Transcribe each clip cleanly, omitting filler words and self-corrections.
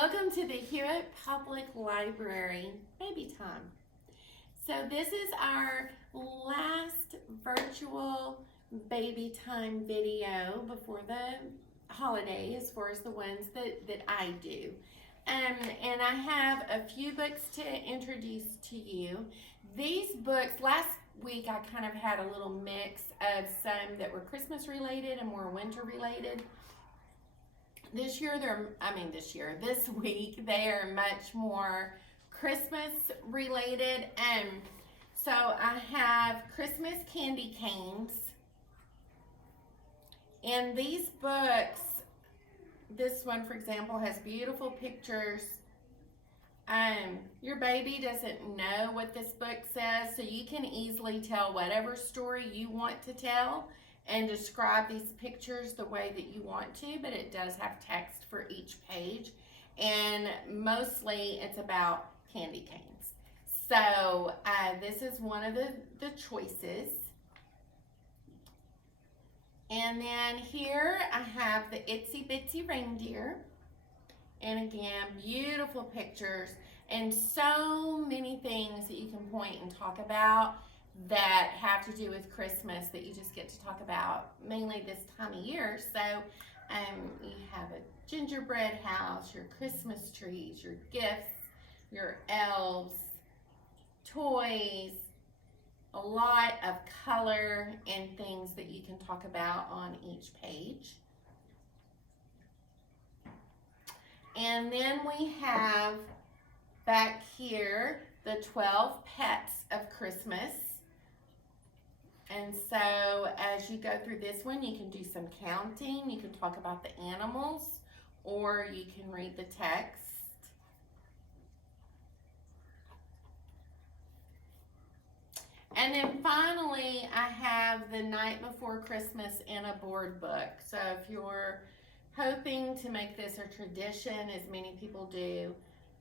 welcome to the Hewitt Public Library Baby Time. So this is our last virtual baby time video before the holiday, as far as the ones that I do. And I have a few books to introduce to you. These books, last week I kind of had a little mix of some that were Christmas related and more winter related. This week, they are much more Christmas related. So I have Christmas candy canes. And these books, this one, for example, has beautiful pictures. Your baby doesn't know what this book says, so you can easily tell whatever story you want to tell and describe these pictures the way that you want to, but it does have text for each page, and mostly it's about candy canes. So this is one of the choices. And then here I have the Itsy Bitsy Reindeer, and again, beautiful pictures and so many things that you can point and talk about that have to do with Christmas that you just get to talk about mainly this time of year. So you have a gingerbread house, your Christmas trees, your gifts, your elves, toys, a lot of color and things that you can talk about on each page. And then we have back here the 12 Pets of Christmas. And so as you go through this one, you can do some counting, you can talk about the animals, or you can read the text. And then finally, I have The Night Before Christmas in a board book. So if you're hoping to make this a tradition, as many people do,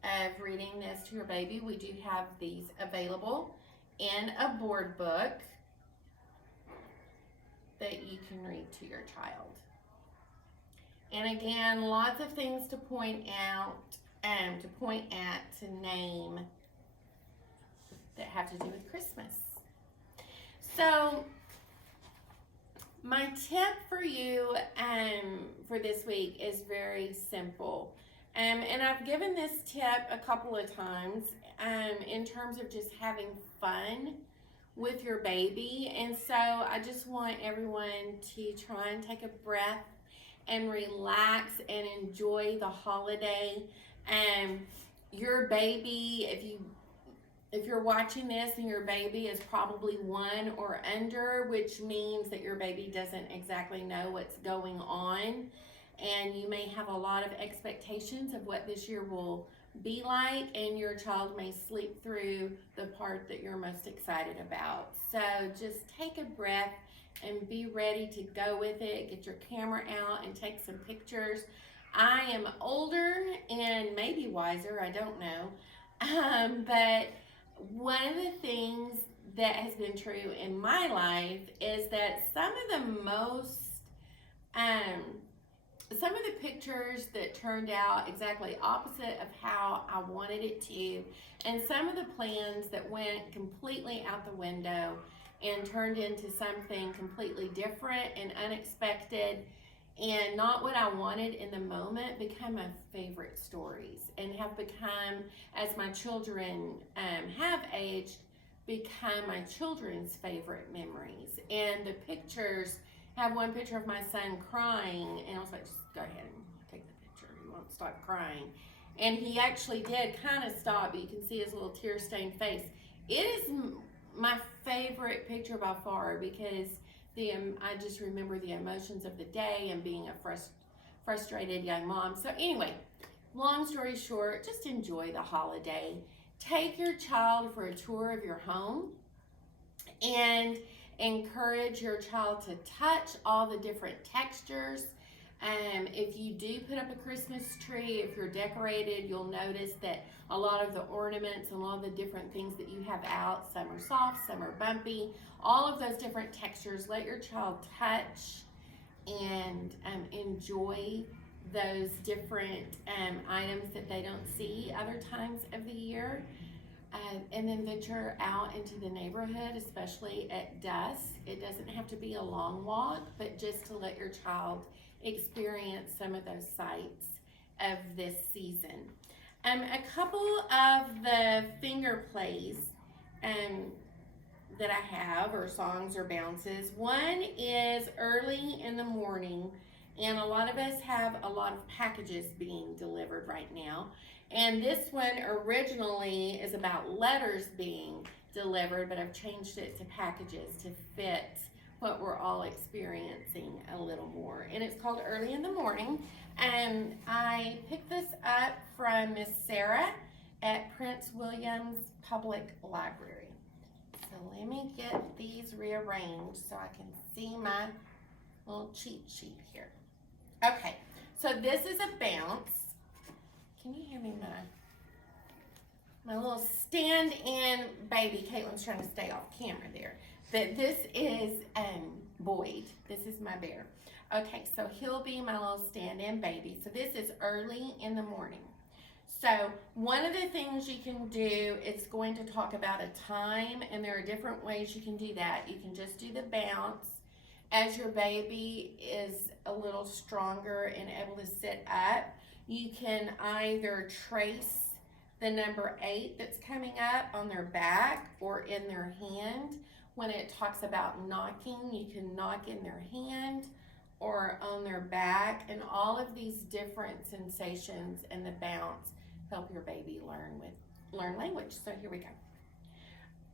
of reading this to your baby, we do have these available in a board book that you can read to your child. And again, lots of things to point out and to name that have to do with Christmas. So my tip for you for this week is very simple. And I've given this tip a couple of times in terms of just having fun with your baby. And so I just want everyone to try and take a breath and relax and enjoy the holiday. Your baby, if you're watching this and your baby is probably 1 or under, which means that your baby doesn't exactly know what's going on, and you may have a lot of expectations of what this year will be like, and your child may sleep through the part that you're most excited about. So just take a breath and be ready to go with it. Get your camera out and take some pictures. I am older and maybe wiser, I don't know, but one of the things that has been true in my life is that some of the pictures that turned out exactly opposite of how I wanted it to, and some of the plans that went completely out the window and turned into something completely different and unexpected and not what I wanted in the moment, become my favorite stories and have become, as my children have aged, become my children's favorite memories. And the pictures have one picture of my son crying, and I was like, just go ahead and take the picture. He won't stop crying. And he actually did kind of stop, but you can see his little tear-stained face. It is my favorite picture by far because I just remember the emotions of the day and being a frustrated young mom. So anyway, long story short, just enjoy the holiday. Take your child for a tour of your home and encourage your child to touch all the different textures. If you do put up a Christmas tree, if you're decorated, you'll notice that a lot of the ornaments and a lot of the different things that you have out, some are soft, some are bumpy, all of those different textures, let your child touch and enjoy those different items that they don't see other times of the year. And then venture out into the neighborhood, especially at dusk. It doesn't have to be a long walk, but just to let your child experience some of those sights of this season. A couple of the finger plays that I have, or songs or bounces. One is early in the morning, and a lot of us have a lot of packages being delivered right now. And this one originally is about letters being delivered, but I've changed it to packages to fit what we're all experiencing a little more. And it's called Early in the Morning. And I picked this up from Miss Sarah at Prince William's Public Library. So let me get these rearranged so I can see my little cheat sheet here. Okay, so this is a bounce. Can you hear me, my little stand-in baby? Caitlin's trying to stay off camera there. But this is Boyd. This is my bear. Okay, so he'll be my little stand-in baby. So this is early in the morning. So one of the things you can do, it's going to talk about a time, and there are different ways you can do that. You can just do the bounce. As your baby is a little stronger and able to sit up, you can either trace the number 8 that's coming up on their back or in their hand. When it talks about knocking, you can knock in their hand or on their back, and all of these different sensations and the bounce help your baby learn language. So here we go.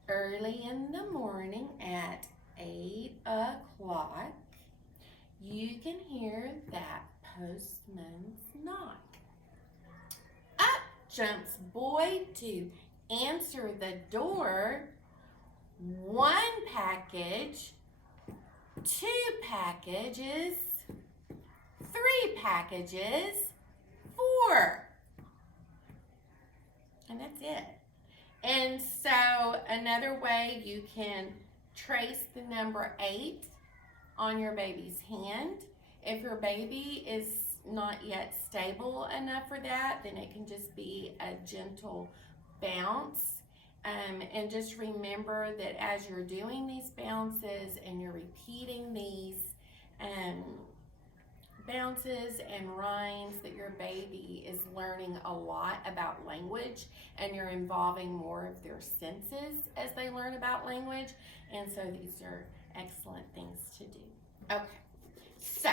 Early in the morning at 8 o'clock, you can hear that postman's knock. Up jumps Boyd to answer the door. 1 package, 2 packages, 3 packages, 4. And that's it. And so another way you can trace the number 8 on your baby's hand. If your baby is not yet stable enough for that, then it can just be a gentle bounce. And just remember that as you're doing these bounces and you're repeating these bounces and rhymes, that your baby is learning a lot about language, and you're involving more of their senses as they learn about language. And so these are excellent things to do. Okay, so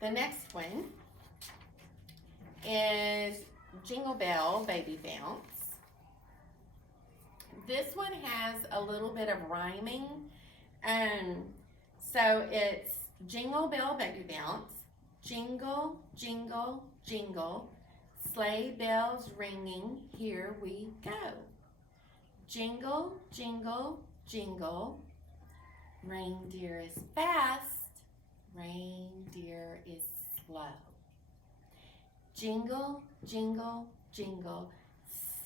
the next one is Jingle Bell Baby Bounce. This one has a little bit of rhyming. So it's Jingle Bell Baby Bounce. Jingle, jingle, jingle. Sleigh bells ringing, here we go. Jingle, jingle, jingle. Reindeer is fast, reindeer is slow. Jingle, jingle, jingle.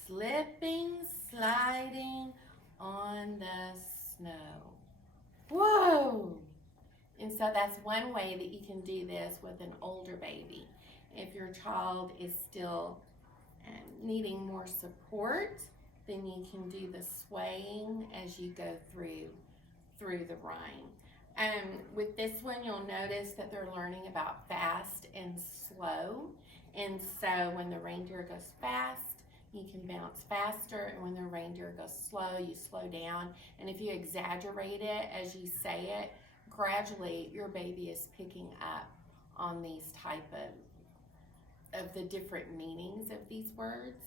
Slipping, sliding on the snow. Whoa! And so that's one way that you can do this with an older baby. If your child is still needing more support, then you can do the swaying as you go through the rhyme. With this one, you'll notice that they're learning about fast and slow. And so when the reindeer goes fast, you can bounce faster, and when the reindeer goes slow, you slow down. And if you exaggerate it as you say it, gradually your baby is picking up on these type of the different meanings of these words.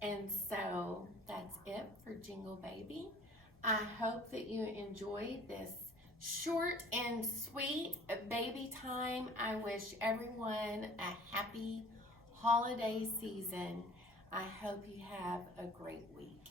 And so that's it for Jingle Baby. I hope that you enjoyed this short and sweet baby time. I wish everyone a happy holiday season. I hope you have a great week.